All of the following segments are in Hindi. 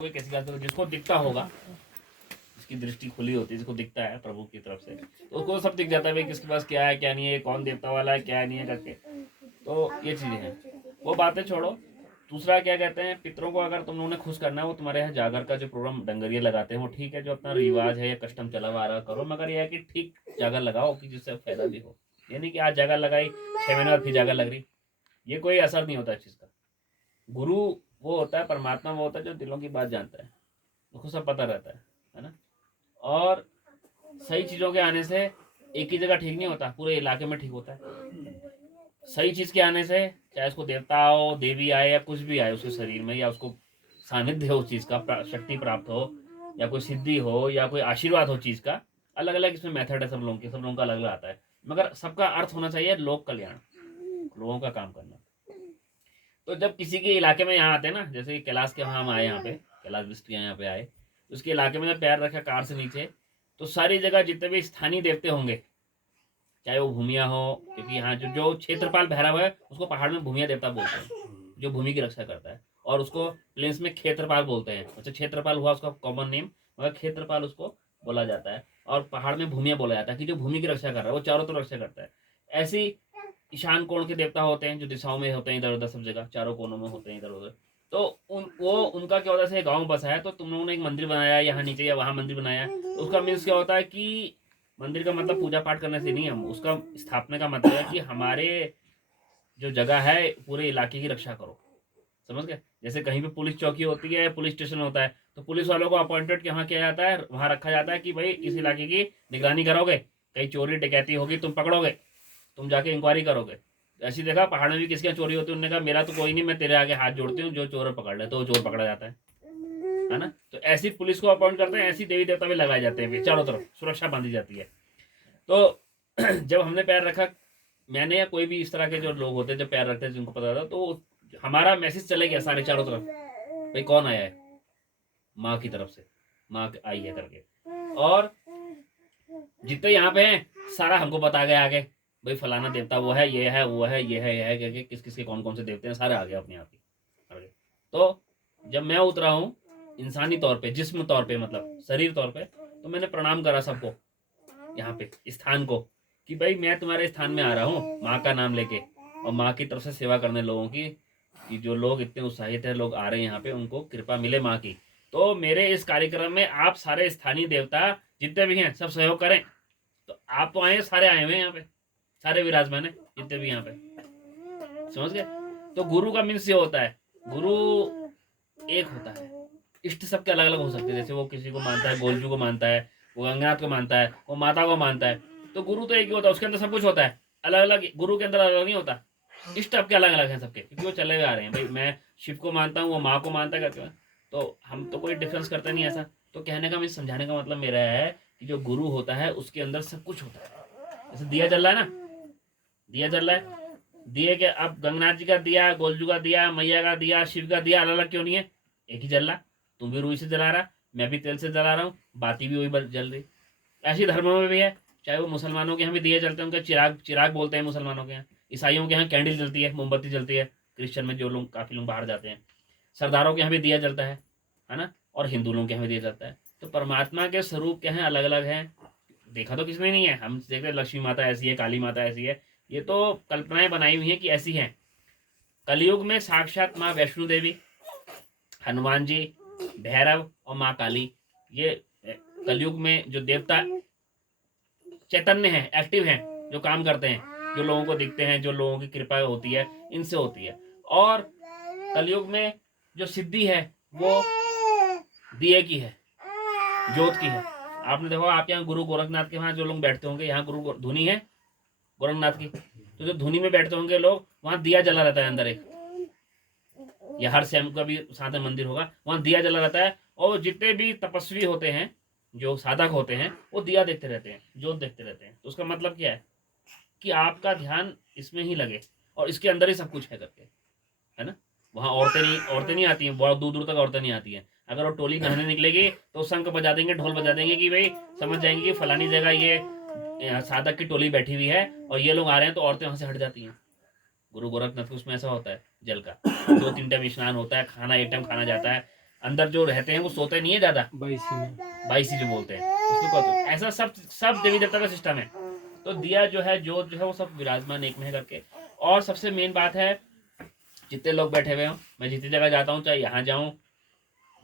कोई कैसी बात हो, जिसको दिखता होगा, जिसकी दृष्टि खुली होती है, जिसको दिखता है प्रभु की तरफ से, तो उसको सब दिख जाता है भाई किसके पास क्या है क्या नहीं है, कौन देवता वाला है क्या नहीं है करके। तो ये चीजें हैं, वो बातें छोड़ो। दूसरा क्या कहते हैं, पितरों को अगर तुम लोगों ने खुश करना है, वो तुम्हारे यहाँ जागर का जो प्रोग्राम डंगरिया लगाते हैं वो ठीक है, जो अपना रिवाज है या कस्टम चला हुआ आ रहा करो, मगर यह है कि ठीक जागर लगाओ कि जिससे फायदा भी हो। ये नहीं कि आज जागर लगाई 6 महीने बाद फिर जागर लग रही, ये कोई असर नहीं होता इस चीज का। गुरु वो होता है, परमात्मा वो होता है जो दिलों की बात जानता है, उसको सब पता रहता है ना। और सही चीजों के आने से एक ही जगह ठीक नहीं होता, पूरे इलाके में ठीक होता है। सही चीज के आने से, चाहे उसको देवता हो, देवी आए या कुछ भी आए उसके शरीर में, या उसको सानिध्य हो उस चीज का, शक्ति प्राप्त हो, या कोई सिद्धि हो, या कोई आशीर्वाद हो चीज का, अलग अलग इसमें मेथड है सब लोगों के, सब लोगों का अलग अलग आता है, मगर सबका अर्थ होना चाहिए लोक कल्याण, लोगों का काम करना। तो जब किसी के इलाके में यहाँ आते हैं ना, जैसे कि कैलाश के वहाँ हम आए, यहाँ पे कैलाश बिस्ट यहाँ पे आए, उसके इलाके में जब पैर रखा कार से नीचे, तो सारी जगह जितने भी स्थानीय देवते होंगे, चाहे वो भूमिया हो, क्योंकि यहाँ जो जो क्षेत्रपाल भैरव है उसको पहाड़ में भूमिया देवता बोलते हैं, जो भूमि की रक्षा करता है, और उसको प्लेन्स में क्षेत्रपाल बोलते हैं। अच्छा, क्षेत्रपाल हुआ उसका कॉमन नेम, मगर क्षेत्रपाल उसको बोला जाता है, और पहाड़ में भूमिया बोला जाता है कि जो भूमि की रक्षा कर रहा है, वो चारों तरफ रक्षा करता है। ऐसी ईशान कोण के देवता होते हैं जो दिशाओं में होते हैं, इधर उधर सब जगह चारों कोनों में होते हैं इधर उधर। तो उनका क्या होता है, जैसे गांव बसा है तो तुम लोगों ने एक मंदिर बनाया यहाँ नीचे या वहां मंदिर बनाया, तो उसका मीन्स क्या होता है कि मंदिर का मतलब पूजा पाठ करने से नहीं है, उसका स्थापना का मतलब है कि हमारे जो जगह है पूरे इलाके की रक्षा करो। समझ गए? जैसे कहीं पे पुलिस चौकी होती है, पुलिस स्टेशन होता है, तो पुलिस वालों को अपॉइंटेड यहाँ किया जाता है, वहां रखा जाता है कि भाई इस इलाके की निगरानी करोगे, कहीं चोरी डकैती होगी तुम पकड़ोगे, तुम जाके इंक्वायरी करोगे। ऐसी देखा पहाड़ में भी किसकी चोरी होती है, उन्होंने कहा मेरा तो कोई नहीं, मैं तेरे आगे हाथ जोड़ती हूँ, जो चोर पकड़ ले, तो वो चोर पकड़ा जाता है ना। तो ऐसी पुलिस को अपॉइंट करते हैं, ऐसी देवी देवता भी लगाए जाते हैं, चारों तरफ सुरक्षा बांधी जाती है। तो जब हमने पैर रखा, मैंने या कोई भी इस तरह के जो लोग होते हैं जब पैर रखते हैं जिनको पता था, तो हमारा मैसेज चले गया सारे चारों तरफ, भाई कौन आया है, माँ की तरफ से, माँ आई है करके। और जितने यहाँ पे हैं सारा हमको बता गया आगे, भाई फलाना देवता वो है, ये है, वो है, ये है, ये है करके, किस किस के कौन कौन से देवते हैं सारे आ गए अपने आप ही आगे। तो जब मैं उतरा हूँ इंसानी तौर पे, जिस्म तौर पे, मतलब शरीर तौर पे, तो मैंने प्रणाम करा सबको यहाँ पे स्थान को, कि भाई मैं तुम्हारे स्थान में आ रहा हूँ माँ का नाम लेके, और माँ की तरफ से सेवा करने लोगों की, कि जो लोग इतने उत्साहित है, लोग आ रहे हैं यहाँ पे, उनको कृपा मिले माँ की। तो मेरे इस कार्यक्रम में आप सारे स्थानीय देवता जितने भी हैं सब सहयोग करें। तो आप तो आए, सारे आए हुए हैं यहाँ पे, सारे विराजमान है जितने भी यहाँ पे, समझ गए? तो गुरु का मीन्स ये होता है, गुरु एक होता है, इष्ट सबके अलग अलग हो सकते हैं, जैसे वो किसी को मानता है, गोलजू को मानता है, वो गंगानाथ को मानता है, वो माता को मानता है, तो गुरु तो एक ही होता है, उसके अंदर सब कुछ होता है, अलग अलग गुरु के अंदर अलग नहीं होता। इष्ट आपके अलग अलग हैं सबके, क्योंकि वो चले हुए आ रहे हैं, भाई मैं शिव को मानता हूँ, वो माँ को मानता है करके, तो हम तो कोई डिफरेंस करते नहीं ऐसा। तो कहने का, मैं समझाने का मतलब मेरा है कि जो गुरु होता है उसके अंदर सब कुछ होता है। जैसे दिया जल रहा है ना, दिया जल रहा है, दिए के अब गंगनाथ जी का दिया, गोलजू का दिया, मैया का दिया, शिव का दिया, अलग अलग क्यों नहीं है, एक ही जल रहा। तुम भी रुई से जला रहा, मैं भी तेल से जला रहा हूँ, बाती भी वही जल रही। ऐसी धर्मों में भी है, चाहे वो मुसलमानों के यहाँ भी दिए जलते हैं, उनके चिराग चिराग बोलते हैं मुसलमानों के यहाँ, ईसाइयों के यहाँ कैंडल जलती है, मोमबत्ती जलती है, क्रिश्चियन में जो लोग काफी लोग बाहर जाते हैं, सरदारों के यहाँ भी दिया जलता है ना, और हिंदू लोगों के यहाँ भी दिया जलता है। तो परमात्मा के स्वरूप क्या है, अलग अलग है। देखा तो किसने नहीं है, हम देखते हैं लक्ष्मी माता ऐसी है, काली माता ऐसी है, ये तो कल्पनाएं बनाई हुई है कि ऐसी हैं। कलयुग में साक्षात माँ वैष्णो देवी, हनुमान जी, भैरव और माँ काली, ये कलयुग में जो देवता चैतन्य हैं, एक्टिव हैं, जो काम करते हैं, जो लोगों को दिखते हैं, जो लोगों की कृपा होती है, इनसे होती है। और कलयुग में जो सिद्धि है वो दिए की है, ज्योत की है। आपने देखो, आप यहाँ गुरु गोरखनाथ के वहाँ जो लोग बैठते होंगे, यहाँ गुरु धुनी है गोरखनाथ की, तो जो धुनी में बैठते होंगे लोग, वहां दिया जला रहता है अंदर एक, या हर श्याम का भी साथ में मंदिर होगा, वहां दिया जला रहता है। और जितने भी तपस्वी होते हैं, जो साधक होते हैं, वो दिया देखते रहते हैं, ज्योत देखते रहते हैं। तो उसका मतलब क्या है कि आपका ध्यान इसमें ही लगे, और इसके अंदर ही सब कुछ है करके, है ना। वहाँ औरतें नहीं आती हैं, बहुत दूर दूर तक औरतें नहीं आती हैं। अगर वो टोली नहाने निकलेगी तो शंख बजा देंगे, ढोल बजा देंगे, कि भाई समझ जाएंगे कि फलानी जगह ये साधक की टोली बैठी हुई है, और ये लोग आ रहे हैं, तो औरतें वहां से हट जाती हैं। गुरु गोरखनाथ उसमें ऐसा होता है, जल का 2-3 टाइम स्नान होता है, खाना एक टाइम खाना जाता है, अंदर जो रहते हैं वो सोते नहीं है ज्यादा, बाईसी जो बोलते हैं उसको कहते हैं। ऐसा सब सब देवी देवता का सिस्टम है। तो दिया जो है, जोत जो है, वो सब विराजमान एक में है करके। और सबसे मेन बात है, जितने लोग बैठे हुए हों, मैं जितनी जगह जाता हूँ, चाहे यहाँ जाऊँ,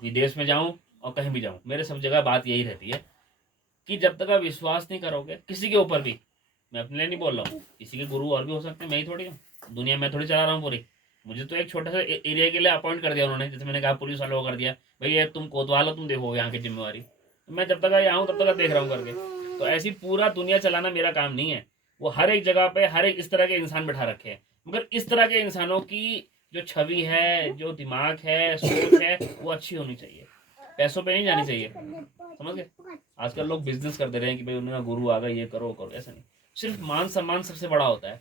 विदेश में जाऊँ और कहीं भी जाऊँ, मेरे सब जगह बात यही रहती है कि जब तक आप विश्वास नहीं करोगे किसी के ऊपर भी, मैं अपने लिए नहीं बोल रहा हूँ, किसी के गुरु और भी हो सकते हैं, मैं ही थोड़ी हूँ, दुनिया में थोड़ी चला रहा हूँ पूरी। मुझे तो एक छोटा सा एरिया के लिए अपॉइंट कर दिया उन्होंने, जैसे मैंने कहा पुलिस वालों को कर दिया, भाई ये तुम कोतवाल हो, तुम देखो यहाँ की जिम्मेवारी। तो मैं जब तक यहाँ हूँ तब तक देख रहा हूँ करके। तो ऐसी पूरा दुनिया चलाना मेरा काम नहीं है। वो हर एक जगह पे हर एक इस तरह के इंसान बैठा रखे हैं, मगर इस तरह के इंसानों की जो छवि है, जो दिमाग है, सोच है, वो अच्छी होनी चाहिए, पैसों पे नहीं जानी चाहिए। समझ गए? आजकल लोग बिजनेस कर दे रहे हैं कि भाई उन्होंने गुरु आ गए, ये करो करो, ऐसा नहीं। सिर्फ मान सम्मान सबसे बड़ा होता है।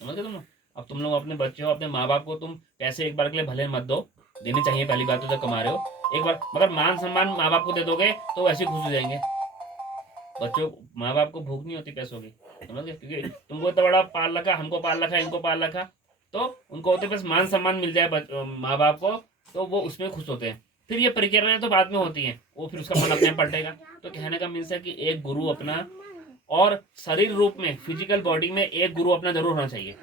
समझ गए तुम लोग? अब तुम लोग अपने बच्चे हो, अपने माँ बाप को तुम पैसे एक बार के लिए भले मत दो, देने चाहिए पहली बात तो जब कमा रहे हो एक बार, मगर मान सम्मान माँ बाप को दे दोगे तो वैसे खुश हो जाएंगे। बच्चों, माँ बाप को भूख नहीं होती पैसों की। समझ गए? क्योंकि तुमको इतना बड़ा पाल रखा, हमको पाल रखा, इनको पाल रखा, तो उनको होते बस मान सम्मान मिल जाए माँ बाप को, तो वो उसमें खुश होते हैं। फिर ये प्रक्रियाएं तो बाद में होती हैं, वो फिर उसका मन अपने आप पलटेगा। तो कहने का मीन्स है कि एक गुरु अपना, और शरीर रूप में, फिजिकल बॉडी में एक गुरु अपना जरूर होना चाहिए।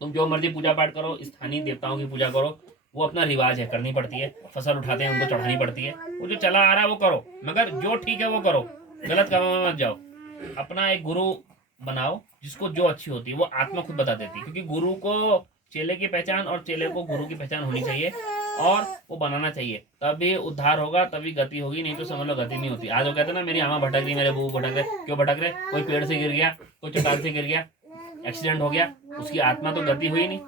तुम जो मर्जी पूजा पाठ करो, स्थानीय देवताओं की पूजा करो, वो अपना रिवाज है, करनी पड़ती है। फसल उठाते हैं, उनको चढ़ानी पड़ती है। वो जो चला आ रहा है वो करो, मगर जो ठीक है वो करो, गलत कामों में मत जाओ। अपना एक गुरु बनाओ जिसको जो अच्छी होती है, वो आत्मा खुद बता देती है। क्योंकि गुरु को चेले की पहचान और चेले को गुरु की पहचान होनी चाहिए, और वो बनाना चाहिए, तभी उद्धार होगा, तभी गति होगी। नहीं तो समझ लो गति नहीं होती। आज वो कहते हैं ना, मेरी आमा भटक रही, मेरे बूबू भटक रहे। क्यों भटक रहे? कोई पेड़ से गिर गया, कोई चट्टान से गिर गया, एक्सीडेंट हो गया, उसकी आत्मा तो गति हुई नहीं।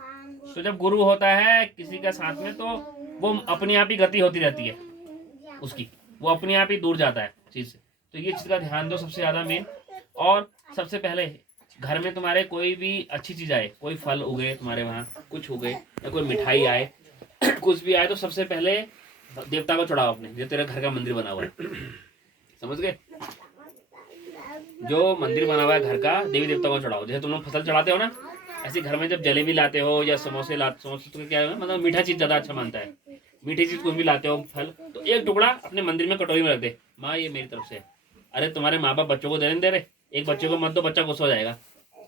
तो जब गुरु होता है किसी का साथ में, तो वो अपने आप ही गति होती रहती है उसकी, वो अपने आप ही दूर जाता है चीज से। तो ये चीज का ध्यान दो सबसे ज्यादा मेन। और सबसे पहले घर में तुम्हारे कोई भी अच्छी चीज आए, कोई फल उगे तुम्हारे वहाँ, कुछ उगे या कोई मिठाई आए, कुछ भी आए, तो सबसे पहले देवता को चढ़ाओ अपने, जो तेरे घर का मंदिर बना हुआ है। समझ गए? जो मंदिर बना हुआ है घर का, देवी देवता को चढ़ाओ। जैसे तुम लोग फसल चढ़ाते हो ना, ऐसे घर में जब जलेबी लाते हो या समोसे तो क्या है, मतलब मीठा चीज ज्यादा अच्छा मानता है, मीठी चीज कुछ भी लाते हो फल, तो एक टुकड़ा अपने मंदिर में कटोरी में रख दे, माँ ये मेरी तरफ से। अरे तुम्हारे माँ बाप बच्चों को देने दे रहे, एक बच्चे को मत दो, बच्चा गुस्सा हो जाएगा।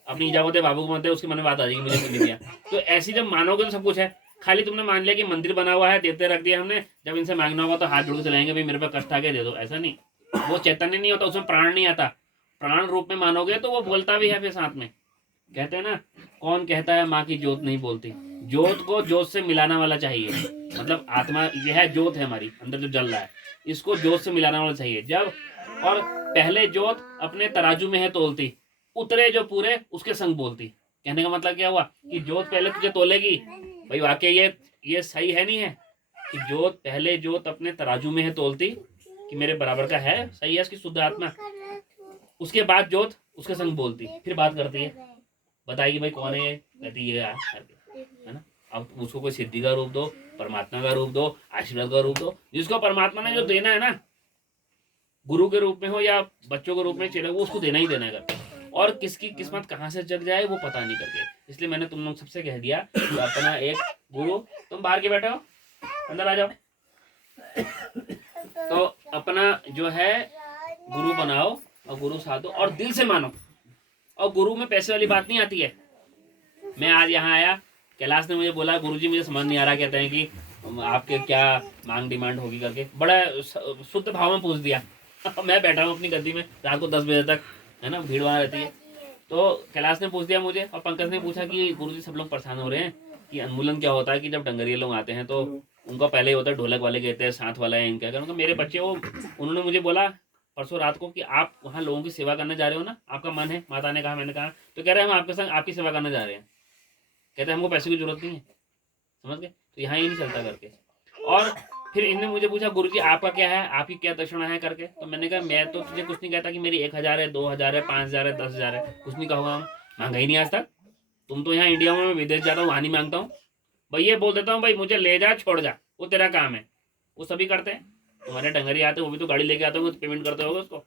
अपनी ईजा को दे, बाबू को मत दे, उसके मन में बात आ जाएगी मुझे नहीं दिया। तो ऐसी जब मानोगे तो सब कुछ है। खाली तुमने मान लिया कि मंदिर बना हुआ है, देवते रख दिया हमने, जब इनसे मांगना होगा तो हाथ जोड़ के चलाएंगे, भाई मेरे पे कष्ट आ गया दे दो, ऐसा नहीं। वो चैतन्य नहीं होता, उसमें प्राण नहीं आता। प्राण रूप में मानोगे तो वो बोलता भी है फिर साथ में। कहते हैं ना, कौन कहता है माँ की जोत नहीं बोलती। जोत को जोत से मिलाना वाला चाहिए, मतलब आत्मा यह है, जोत है हमारी अंदर जो जल रहा है, इसको जोत से मिलाना वाला चाहिए। जब और पहले जोत अपने तराजू में है तोलती, उतरे जो पूरे उसके संग बोलती। कहने का मतलब क्या हुआ कि जोत पहले तुझे तोलेगी, भाई वाकई ये सही है नहीं है कि जोत पहले जोत अपने तराजू में है तोलती कि मेरे बराबर का है, सही है इसकी शुद्ध आत्मा। उसके बाद जोत उसके संग बोलती, फिर बात करती है, बताएगी भाई कौन है, कहती है ना। अब उसको कोई सिद्धि का रूप दो, परमात्मा का रूप दो, आशीर्वाद का रूप दो, जिसको परमात्मा ने जो देना है ना, गुरु के रूप में हो या बच्चों के रूप में चले, वो उसको देना ही देना है। और किसकी किस्मत कहाँ से जग जाए वो पता नहीं करके, इसलिए मैंने तुम लोग सबसे कह दिया कि अपना एक गुरु, तुम बाहर के बैठे हो, अंदर आ जाओ, तो अपना जो है गुरु बनाओ और गुरु साधो और दिल से मानो। और गुरु में पैसे वाली बात नहीं आती है। मैं आज यहाँ आया, कैलाश ने मुझे बोला, गुरुजी मुझे समझ नहीं आ रहा, कहते हैं कि आपके क्या मांग डिमांड होगी करके, बड़ा शुद्ध भाव में पूछ दिया। मैं बैठा हूँ अपनी गद्दी में रात को 10 बजे तक, है ना, भीड़ वहाँ रहती है। तो कैलाश ने पूछ दिया मुझे, और पंकज ने पूछा कि गुरुजी सब लोग परेशान हो रहे हैं कि उन्मूलन क्या होता है, कि जब डंगरिया लोग आते हैं तो उनका पहले ही होता है ढोलक वाले कहते हैं, साथ वाला है इनका। उनका मेरे बच्चे वो, उन्होंने मुझे बोला परसों रात को कि आप वहाँ लोगों की सेवा करने जा रहे हो ना, आपका मन है, माता ने कहा, मैंने कहा, तो कह रहे हैं हम आपके संग आपकी सेवा करने जा रहे हैं, कहते हैं हमको पैसे की जरूरत नहीं है। समझ गए? तो यहाँ ही नहीं चलता करके। और फिर इन्होंने मुझे पूछा, गुरुजी आपका क्या है, आपकी क्या दक्षिणा है करके। तो मैंने कहा मैं तो तुझे कुछ नहीं कहता कि मेरी 1000 है, 2000 है, 5000 है, 10,000 है, कुछ नहीं कहूँगा, मांगा ही नहीं आज तक। तुम तो यहाँ इंडिया में, मैं विदेश जाता हूँ वहाँ नहीं मांगता हूँ भाई, ये बोल देता हूँ भाई मुझे ले जा छोड़ जा, वो तेरा काम है, वो सभी करते हैं। तुम्हारे डंगरी आते हैं वो भी तो गाड़ी लेके आते हो, पेमेंट करते होगे उसको।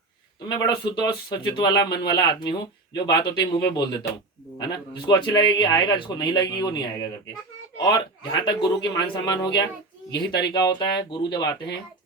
तो मैं बड़ा शुद्ध और सचित वाला मन वाला आदमी हूँ, जो बात होती है मुंह में बोल देता हूँ, है ना। जिसको अच्छी लगेगी आएगा, जिसको नहीं लगेगी वो नहीं आएगा करके। और जहाँ तक गुरु की मान सम्मान हो गया, यही तरीका होता है। गुरु जब आते हैं